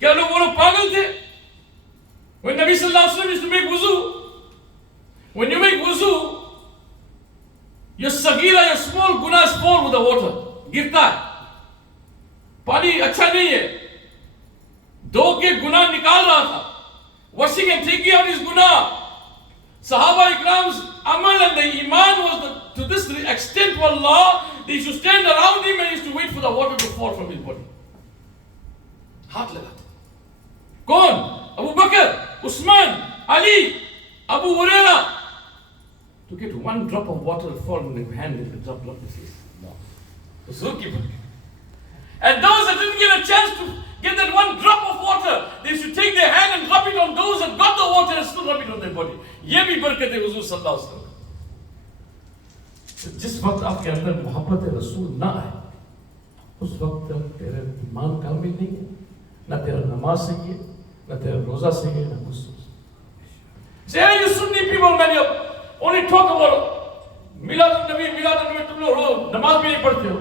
क्या लोग वो लोग पागल थे? When Nabi sallallahu alaihi wasallam used to make wuzu, when you make wuzu, your sagira, your small gunas fall with the water, गिरता है, पानी अच्छा नहीं है, दो के गुनाह निकाल रहा था, washing and taking out his guna. Sahaba Ikram's amal and the iman was to this extent, wallah, they used to stand around him and used to wait for the water to fall from his body. हाथ लगाते. कौन? Abu Bakr, Usman, Ali, Abu Huraira. To get one drop of water fall in the hand and the drop his face. No. And those that didn't get a chance to get that one drop of water, they should take their hand and rub it on those that got the water and still rub it on their body. ये भी बरकत है हुजूर सल्लल्लाहु अलैहि वसल्लम. जिस वक्त आपके अंदर मोहब्बत रसूल ना आए, उस वक्त तक तेरा ईमान कामिल नहीं है, ना तेरा नमाज सही है, ना तेरा रोजा सही है, ना कुछ. Say, hey, you Sunni people, man, you only talk about Milad al-Nabi, तुम लोग नमाज भी नहीं पढ़ते हो.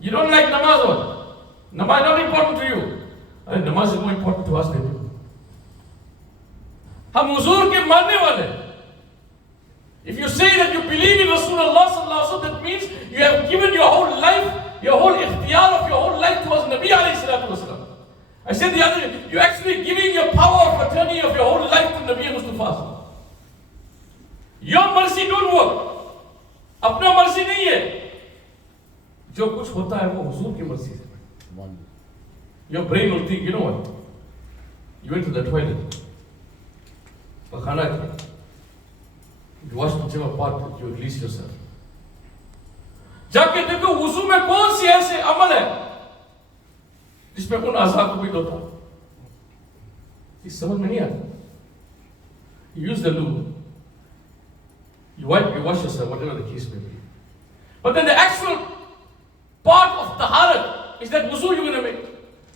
You don't like namaz or? Namaz not important to you. And namaz is more important to us than you. हम हुजूर के मानने वाले. If you say that you believe in Rasulullah sallallahu alaihi wasallam, that means you have given your whole life, your whole ikhtiyar of your whole life towards Nabi alayhi salatu wasalam. I said the other day, you're actually giving your power of attorney of your whole life to Nabi Mustafa. Your mercy don't work. अपना मर्जी नहीं है. जो कुछ होता है वो हुजूर की मर्जी से. Your brain will think, you know what? You went to the toilet. पखाना किया. You washed whichever part you release yourself. जाके देखो वुजू में कौन सी ऐसे अमल है जिसमें उन आज़ा को भी धोता. इस समझ में नहीं आता. You use the lube. You wipe, you wash yourself, whatever the case may be. But then the actual part of taharat is that wuzu you're going to make,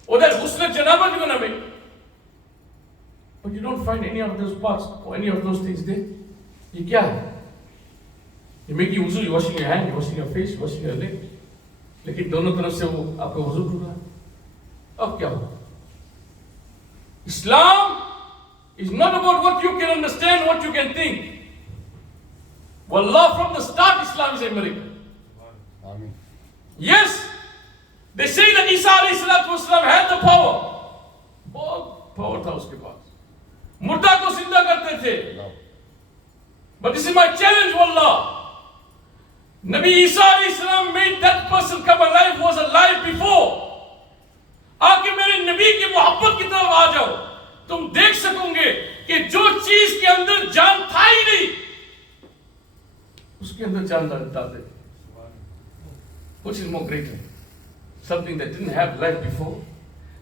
or that ghusl janaba you're going to make. But you don't find any of those parts or any of those things there. ये क्या है? You make your wuzu, you're washing your hand, you're washing your face, you're washing your leg. लेकिन दोनों तरफ से वो आपका wuzu टूट रहा है. अब क्या हो? Islam is not about what you can understand, what you can think. Wallah, from the start, Islam is a miracle. Amen. Yes, they say that Isa alayhi salatu wasalam had the power. बहुत power था उसके पास. मुर्दा को जिंदा करते थे. But this is my challenge, wallah. Nabi Isa alayhi salam made that person come alive who was alive before. आके मेरे नबी की मोहब्बत की तरफ आ जाओ. तुम देख सकोगे कि जो चीज के अंदर जान था ही नहीं, उसके अंदर जान डाल दे. Which is more greater? Something that didn't have life before,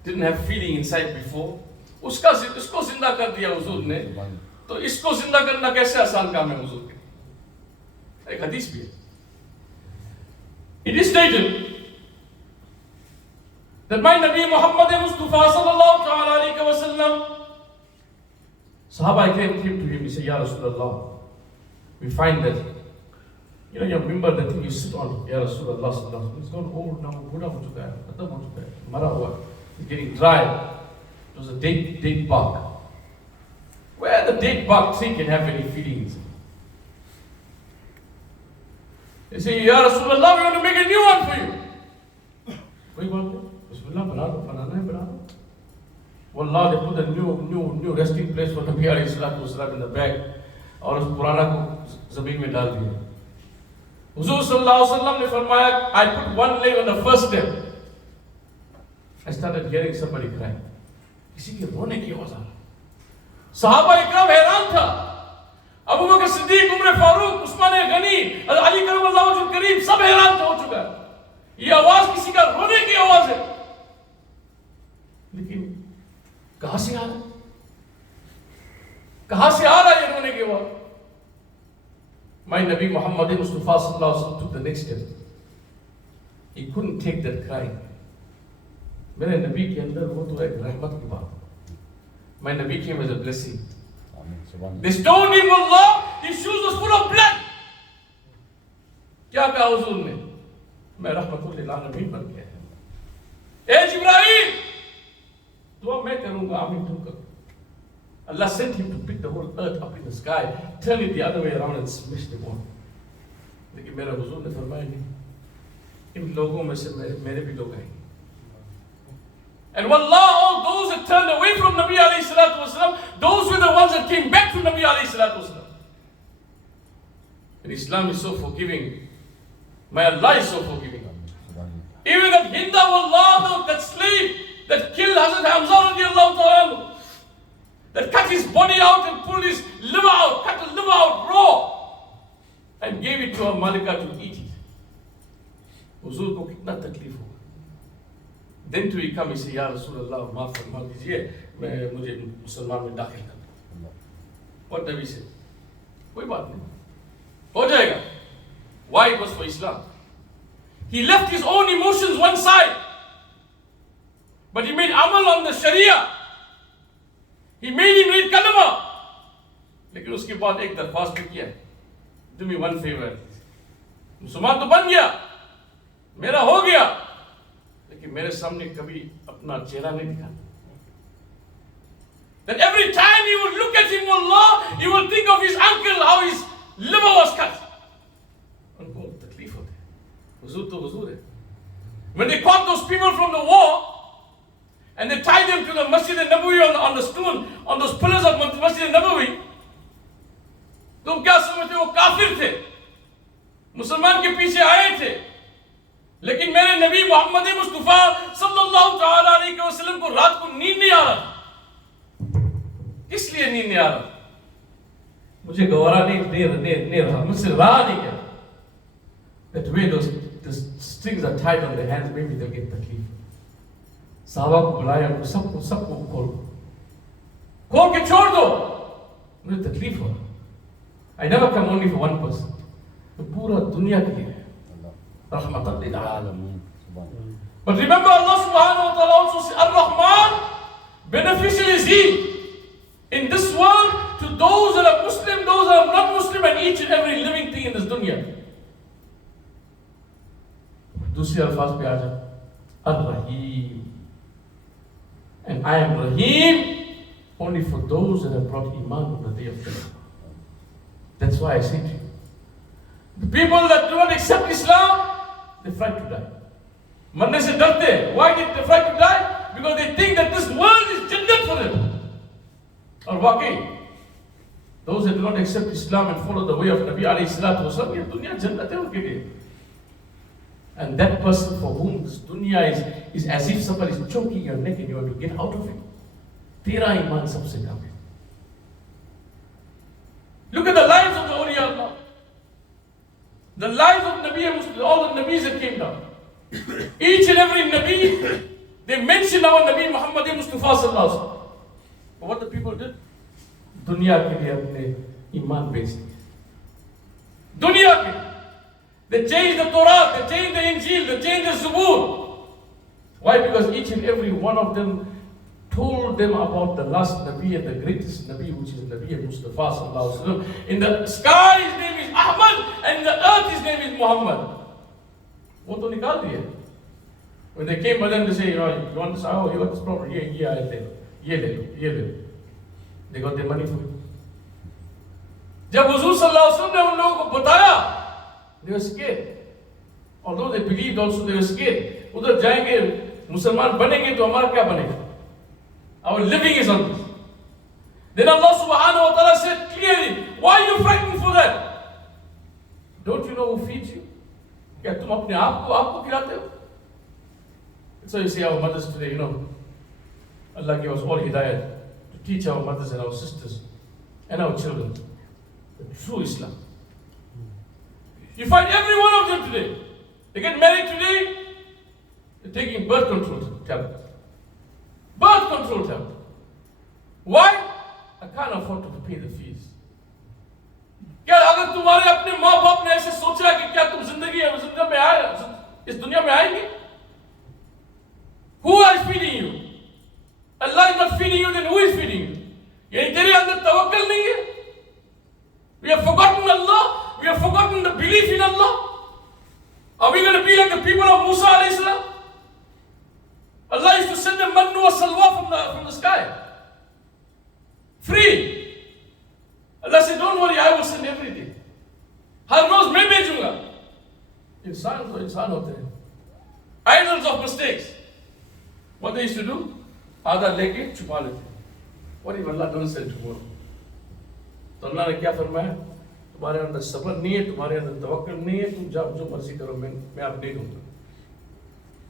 didn't have feeling inside before, उसको जिंदा कर दिया हुजूर ने. तो इसको जिंदा करना कैसे आसान काम है हुजूर के? एक हदीस भी है. It is stated that my Nabi Muhammad Mustafa sallallahu alaihi wasallam, Sahaba came to him, he said, Ya Rasulullah, we find that, you know, your mimbar, the thing you sit on, Ya Rasulullah sallallahu alaihi wasallam, it's gone old now, Buddha ho chuka hai, khatam ho chuka hai, mara hua, it's getting dry. It was a date bark. Where the date bark tree can have any feelings? They say, Ya Rasulullah, we want to make a new one for you. Koi baat nahi. Bismillah, banana hai, banana. Wallah, they put a new resting place for Nabi alayhi salatu wasalam in the bag. और उस पुराना को जमीन में डाल दिया. हुजूर सल्लल्लाहु अलैहि वसल्लम ने फरमाया, I put one leg on the first step. I started hearing somebody crying. किसी के रोने की आवाज आ रही. सहाबा इकराम हैरान था. अबू बकर सिद्दीक, उमर फारूक, उस्मान गनी, अली करमल्लाहु वजहुल करीम, सब हैरान हो चुका है. ये आवाज किसी का रोने की आवाज है. लेकिन कहां से आ रहा है? कहां से आ रहा है ये रोने की आवाज? My Nabi Muhammad Mustafa sallallahu alaihi wasallam took the next step. He couldn't take that crying. मेरे नबी के अंदर वो तो एक रहमत की बात. My Nabi came as a blessing. They stoned him, Allah. His shoes was full of blood. क्या कहा हुजूर ने? मैं रहमतुल लिल आलमीन बन गया है. ए जिब्राइल, करूंगा, आमीन तुम करो. Allah sent him to pick the whole earth up in the sky, turn it the other way around and smash the wall. लेकिन मेरा हुजूर ने फरमाया नहीं, इन लोगों में से मेरे भी लोग आएंगे. And wallah, all those that turned away from Nabi alayhi salatu wasalam, those were the ones that came back to Nabi alayhi salatu wasalam. And Islam is so forgiving. My Allah is so forgiving. Even that Hinda, wallah, that slave that killed Hazrat Hamza radiallahu ta'ala, that cut his body out and pulled his liver out, cut the liver out raw, and gave it to a Malika to eat it. Huzur ko kitna taklif hoga. Then to he come, he say, Ya Rasulullah, maaf farma dijiye, mujhe Musalman mein dakhil kar do. What Nabi said? Koi baat nahi. Ho jayega. Why? It was for Islam. He left his own emotions one side, but he made amal on the Sharia. He made him read kalama. लेकिन उसके बाद एक दरख्वास्त भी किया, do me one favor. मुसलमान तो बन गया, मेरा हो गया, लेकिन मेरे सामने कभी अपना चेहरा नहीं दिखा. That every time you will look at him, Allah, you will think of his uncle, how his liver was cut. उनको तकलीफ होती है. हुजूर तो हुजूर है. When they caught those people from the war, and they tied them to the Masjid al-Nabawi on the stone, on those pillars of Masjid al-Nabawi, तुम क्या समझते हो? काफिर थे, मुसलमान के पीछे आए थे. लेकिन मेरे नबी मोहम्मद मुस्तफा सल्लल्लाहु ताला अलैहि वसल्लम को रात को नींद नहीं आ रहा. किस लिए नींद नहीं आ रहा? मुझे गवारा नहीं रहा, मुझसे रहा नहीं गया. That way those strings are tied on their hands, maybe they'll get तकलीफ. साहबा को बुलाया, उनको सबको खोल के छोड़ दो, मुझे तकलीफ हो. I never come only for one person, तो पूरा दुनिया के लिए रहमतन लिल आलमीन. But remember, Allah subhanahu wa ta'ala also says, Ar-Rahman, beneficial is He in this world to those that are Muslim, those that are not Muslim, and each and every living thing in this dunya. दूसरे अल्फाज पे आ जा, Ar-Rahim. And I am Rahim only for those that have brought Iman on the day of Judgment. That's why I say to you, the people that do not accept Islam, they fright to die. Marne se darte. Why did they fright to die? Because they think that this world is Jannat for them. Or waqi, those that do not accept Islam and follow the way of Nabi alayhi salatu wasalam, ye dunya Jannat hai unke liye. And that person for whom this dunya is as if somebody is choking your neck and you have to get out of it. Tera iman sabse kam hai. Look at the lives of the awliya Allah. The lives of Nabi and Muslims, all the Nabis that came down. Each and every Nabi, they mentioned our Nabi Muhammad Mustafa sallallahu alaihi wasallam. But what the people did? Dunya ke liye apne iman bech diye. Dunya ke liye. They changed the Torah, they changed the Injil, they changed the Zabur. Why? Because each and every one of them told them about the last Nabi and the greatest Nabi, which is Nabi Mustafa sallallahu alaihi wasallam. In the sky his name is Ahmad, and in the earth his name is Muhammad. वो तो निकाल दिए. When they came by them, they say, you want this? Oh, you want this problem? Yeah, ये ले लो. They got their money for it. जब हुजूर सल्लल्लाहु अलैहि वसल्लम ने उन लोगों को बताया, they were scared. Although they believed also, they were scared. उधर जाएंगे, मुसलमान बनेंगे तो हमारा क्या बनेगा? Our living is on this. Then Allah subhanahu wa ta'ala said clearly, why are you frightened for that? Don't you know who feeds you? क्या तुम अपने आप को खिलाते हो? So you see our mothers today, Allah gave us all hidayat to teach our mothers and our sisters and our children the true Islam. You find every one of them today. They get married today, they're taking birth control tablets. Birth control tablet. Why? I can't afford to pay the fees. क्या अगर तुम्हारे अपने माँ बाप ने ऐसे सोचा कि क्या तुम जिंदगी में आए इस दुनिया में आएंगे? Who is feeding you? Allah is not feeding you, then who is feeding you? यानी तेरे अंदर तवक्कल नहीं है? We have forgotten Allah. We have forgotten the belief in Allah. Are we going to be like the people of Musa alayhi salam? Allah used to send them mannu wa salwa from from the sky. Free. Allah said, don't worry, I will send everything. हर रोज मैं भेजूंगा. इंसान तो इंसान होते हैं. Idols of mistakes. What they used to do? आधा लेके छुपा लेते. What if Allah don't send tomorrow? तो अल्लाह ने क्या फरमाया? तुम्हारे अंदर सब्र नहीं है, तुम्हारे अंदर तवक्कुल नहीं है, तुम जाओ जो मर्जी करो, मैं आप नहीं दूंगा.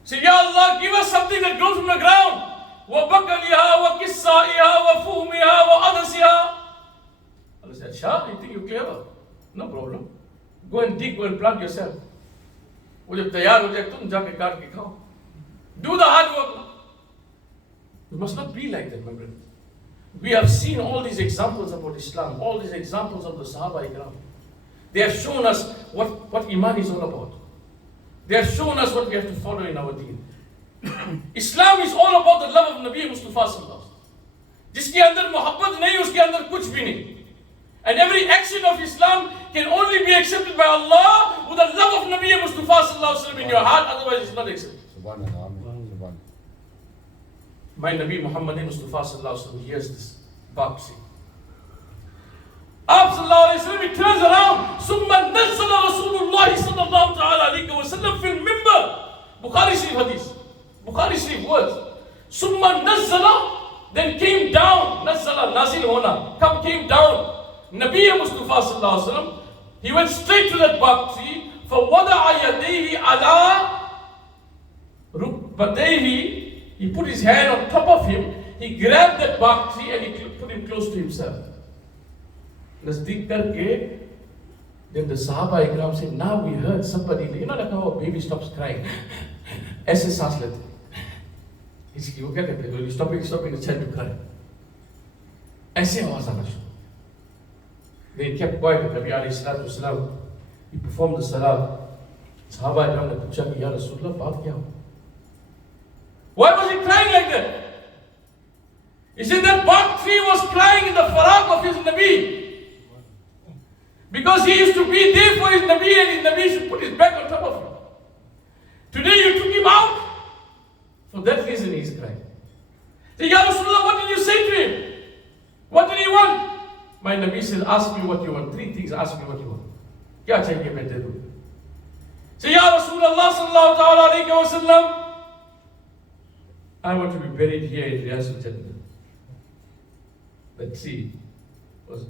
Say, Ya Allah, give us something that grows from the ground. وَبَقَلِهَا وَكِسَّائِهَا وَفُومِهَا وَعَدَسِهَا. Allah said, Shah, you think you're clever? No problem. Go and dig, go and plant yourself. वो जब तैयार हो जाए तुम जाके काट के खाओ. Do the hard work. We must not be like that, my brother. We have seen all these examples about Islam, all these examples of the Sahaba Ikram. They have shown us what Iman is all about. They have shown us what we have to follow in our deen. Islam is all about the love of Nabi Mustafa Sallallahu Alaihi Wasallam. जिसके अंदर मोहब्बत नहीं उसके अंदर कुछ भी नहीं. And every action of Islam can only be accepted by Allah with the love of Nabi Mustafa Sallallahu Alaihi Wasallam in your heart, otherwise it's not accepted. My Nabi Muhammad Mustafa Sallallahu Alaihi Wasallam hears this boxing. Aap Sallallahu Alaihi Wasallam, he turns around. Summa nazzala Rasulullah Sallallahu Alaihi Wasallam fil mimbar. Bukhari Sharif hadith. Bukhari Sharif words. Summa nazzala, then came down. Nazzala, nazil hona. Came down. Nabi Mustafa Sallallahu Alaihi Wasallam, he went straight to that boxing. فَوَضَعَ يَدَيْهِ عَلَىٰ رُكْبَتَيْهِ. He put his hand on top of him, he grabbed that bakshi and he put him close to himself. Nazdeek karke, then the Sahaba Ikram said, now we heard somebody, you know like how a baby stops crying. ऐसे सांस लेते. इसकी वो क्या कहते हैं? Stopping the child to cry. ऐसे आवाज आना शुरू. They kept quiet. Nabi alayhi salatu wasalam, he performed the salah. Sahaba Ikram ने पूछा कि या Rasulullah बात क्या हो? Why was he crying like that? He said that Bakri was crying in the faraq of his Nabi. Because he used to be there for his Nabi and his Nabi should put his back on top of him. Today you took him out. For that reason he is crying. Say, Ya Rasulullah, what did you say to him? What did he want? My Nabi said, ask me what you want. 3 things, ask me what you want. Kya chahiye main de दूँ? Say, Ya Rasulullah sallallahu ta'ala alayhi wa sallam, I want to be buried here in Riyas al-Jannah. That tree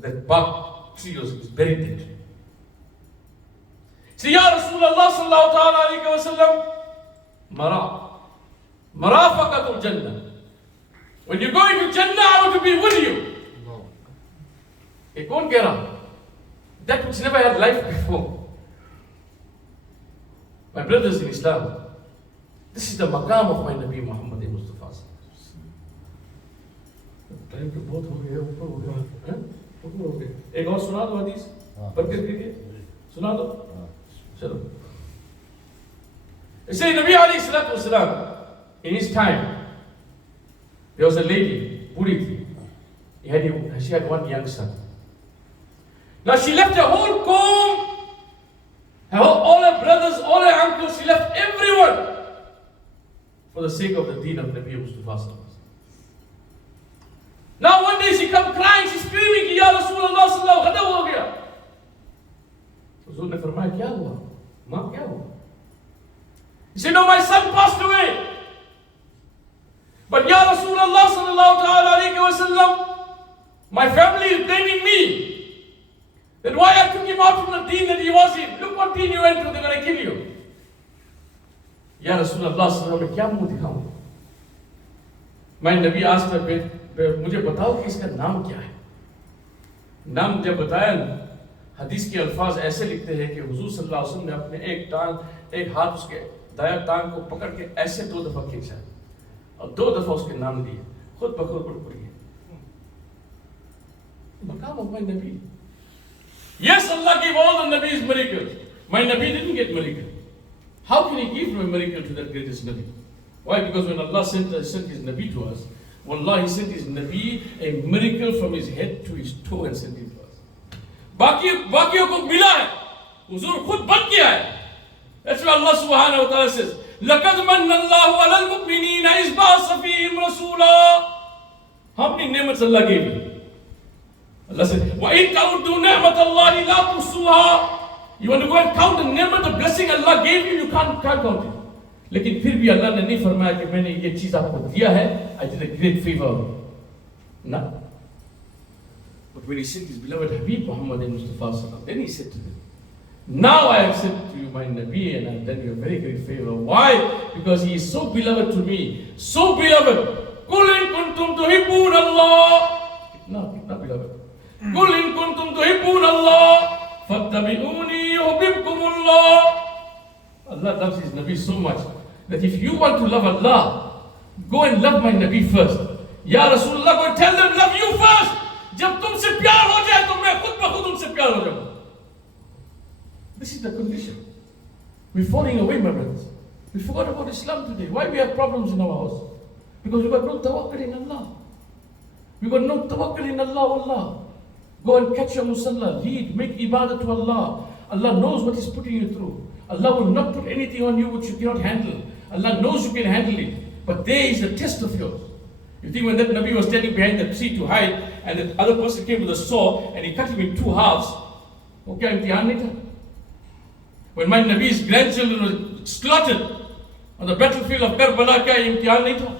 that bark tree was buried there. Say, Ya Rasulullah sallallahu ta'ala alayhi wa sallam, marafaqatul Jannah. When you go into Jannah, I want to be with you. It won't get up. That which never had life before. My brothers in Islam, this is the maqam of my Nabi Muhammad Mustafa. Time तो बहुत हो गया, ऊपर हो गया, हैं? ऊपर हो गया. एक और सुना दो हदीस, पढ़ के देखिए, सुना दो. चलो. It says Nabi alayhi salatu wasalam, in his time, there was a lady, buri thi. She had one young son. Now she left her whole comb, all her brothers, all her uncles, she left everyone for the sake of the deen of Nabi Mustafa. Now one day she come crying, she's screaming, Ya Rasulullah sallallahu alaihi wasallam, ho gaya. Huzur ne farmaya, kya hua? Maa, kya hua? He said, no, my son passed away. But Ya Rasulullah sallallahu alaihi wasallam, my family is blaming me. Then why I took him out from the deen that he was in? Look what deen you went through, they're going to kill you. Ya Rasulullah sallallahu alaihi wasallam, kya muh dikhaun? My Nabi asked her, मुझे बताओ कि इसका नाम क्या है. नाम जब बताया ना, हदीस के अल्फाज ऐसे लिखते हैं कि हुजूर सल्लल्लाहु अलैहि वसल्लम ने अपने एक हाथ उसके दाया टांग को पकड़ के ऐसे 2 दफा खींचा और 2 दफा उसके नाम लिए. खुद बखुद पढ़िए. मकाम of my Nabi. Yes, Allah gave all the Nabis miracles. My Nabi didn't get miracle. How can he give a miracle to that greatest Nabi? Why? Because when Allah sent his Nabi to us, Wallah, he sent his Nabi a miracle from his head to his toe and sent it to us. बाकियों को मिला है, हुजूर खुद बन गया है. That's why Allah subhanahu wa ta'ala says, لَقَدْ مَنَّ اللَّهُ عَلَى الْمُؤْمِنِينَ إِذْ بَعَثَ فِيهِمْ رَسُولًا ni'mats Allah gave you. Allah said, وَإِن تَعُدُّوا نِعْمَةَ اللَّهِ لَا تُحْصُوهَا. You want to go and count the ni'mat, the blessing Allah gave you, you can't count it. लेकिन फिर भी अल्लाह ने नहीं फरमाया कि मैंने ये चीज आपको दिया है, I did a great favor. No. But when he sent his beloved Habib Muhammad Mustafa, then he said to them, now I have sent to you my Nabi and I have done you a very great favor. Why? Because he is so beloved to me. So beloved. قُلْ إِن كُنْتُمْ تُحِبُّونَ اللَّهِ. No, not beloved. قُلْ إِن كُنْتُمْ تُحِبُّونَ اللَّهِ فَاتَّبِعُونِي يُحْبِبْكُمُ اللَّهِ. Allah loves his Nabi so much that if you want to love Allah, go and love my Nabi first. Ya Rasulullah, go and tell them, love you first. जब तुमसे प्यार हो जाए तो मैं खुद ब खुद उनसे प्यार हो जाऊंगा. This is the condition. We're falling away, my brothers. We forgot about Islam today. Why we have problems in our house? Because we got no tawakkul in Allah. We got no tawakkul in Allah. Go and catch your musalla, lead, make ibadah to Allah. Allah knows what He's putting you through. Allah will not put anything on you which you cannot handle. Allah knows you can handle it. But there is the test of yours. You think when that Nabi was standing behind the tree to hide, and the other person came with a saw and he cut him in two halves, okay, imtihan nahi tha. When my Nabi's grandchildren were slaughtered on the battlefield of Karbala, kya imtihan nahi tha?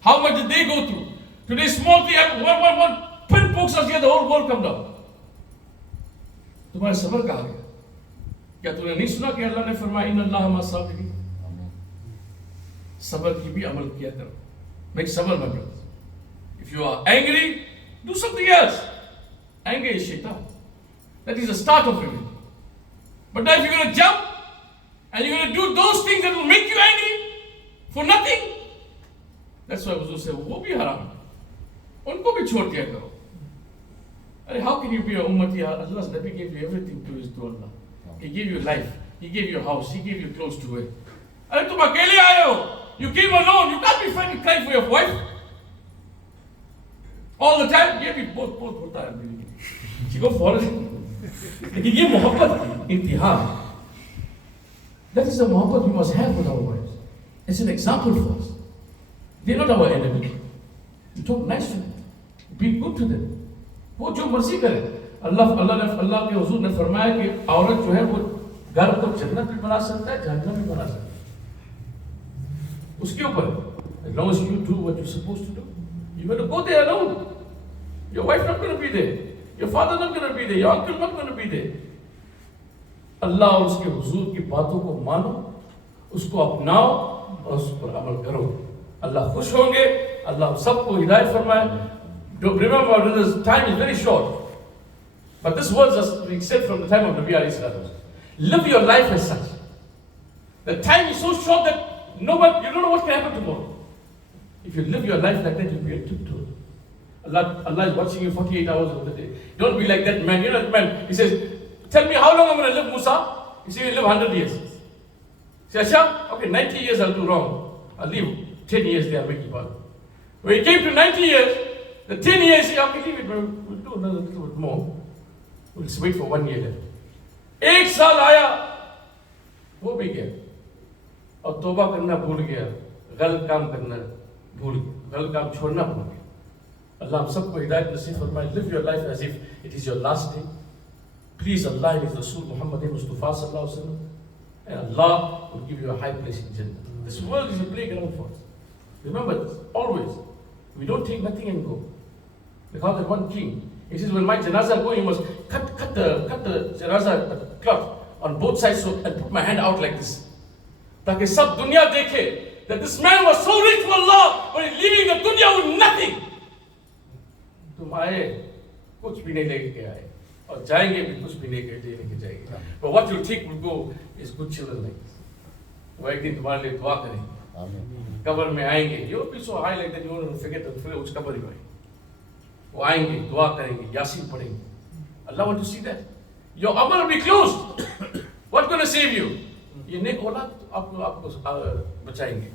How much did they go through? Today, small thing happened, one pin pokes us here, the whole world come down. तुम्हारा सबर कहाँ गया? क्या तूने नहीं सुना कि अल्लाह ने फरमाया इन्ना अल्लाह मा साबिरीन? सबर की भी अमल किया करो. Make sabr, my brothers. If you are angry, do something else. Anger is shaitan. That is the start of everything. But now if you're going to jump and you're going to do those things that will make you angry for nothing, that's why Huzur said, wo bhi haram. Unko bhi chhod diya karo. How can you be a ummati? Allah's Nabi gave you everything to Allah. He gave you life. He gave you a house. He gave you clothes to wear. Tum akele aaye ho. You came alone. You can't be fighting, crying for your wife all the time. ये भी बहुत होता है मेरी. She go for it. लेकिन ये मोहब्बत इंतहा. That is the mohabbat we must have with our wives. It's an example for us. They're not our enemy. You talk nice to them. Be good to them. वो जो मर्जी करे. अल्लाह के हुजूर ने फरमाया कि औरत जो है वो घर को जन्नत भी बना सकता है, जहन्नम भी बना सकता है. उसके ऊपर, as long as you do what you're supposed to do, you're going to go there alone. Your wife not going to be there. Your father not going to be there. Your uncle not going to be there. अल्लाह और उसके हुजूर की बातों को मानो, उसको अपनाओ और उस पर अमल करो. अल्लाह खुश होंगे. अल्लाह सबको हिदायत फरमाए. Remember, brothers, time is very short. But this words are being said from the time of Nabi alayhi salatu. Live your life as such. The time is so short that you don't know what can happen tomorrow. If you live your life like that, you'll be a tiptoe. Allah is watching you 48 hours of the day. Don't be like that man. You know that man, he says, tell me how long I'm going to live, Musa? He says, you live 100 years. He says, Shah, okay, 90 years I'll do wrong. I'll live 10 years there, I'll make ibadah. When he came to 90 years, the 10 years, he said, okay, leave it, we'll do another little bit more. We'll just wait for 1 year left. 1 साल आया, वो भी गया. और तौबा करना भूल गया, गलत काम करना भूल गया, गलत काम छोड़ना भूल गया. Allah हम सबको हिदायत नसीब फरमाए. Live your life as if it is your last day. Please Allah and His Rasul Muhammad Mustafa sallallahu alaihi wasallam, and Allah will give you a high place in Jannah. This world is a playground for us. Remember this, always. We don't take nothing and go. They call that one king. He says, when my janazah go, you must cut the janazah cloth on both sides and put my hand out like this. ताकि सब दुनिया देखे that this man was so rich for Allah, but he's leaving the dunya with nothing. तुम आए कुछ भी नहीं लेके आए और जाएंगे भी कुछ भी नहीं लेके जाएंगे. But what you think will go is good children like this. वो एक दिन तुम्हारे लिए दुआ करेंगे. कब्र में आएंगे. You will be so high like that you won't forget उस कब्र में आएंगे. वो आएंगे, दुआ करेंगे, यासीन पढ़ेंगे. Allah want to see that. Your amal will be closed. What going to save you? ये नेक औलाद आपको बचाएंगे.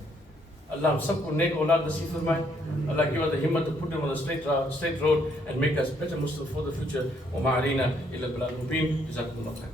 Allah हम सबको नेक औलाद नसीब फरमाए. Allah give us the himmat to put them on the straight road and make us better Muslims for the future. وما علينا إلا البلاغ المبين. جزاكم الله خير.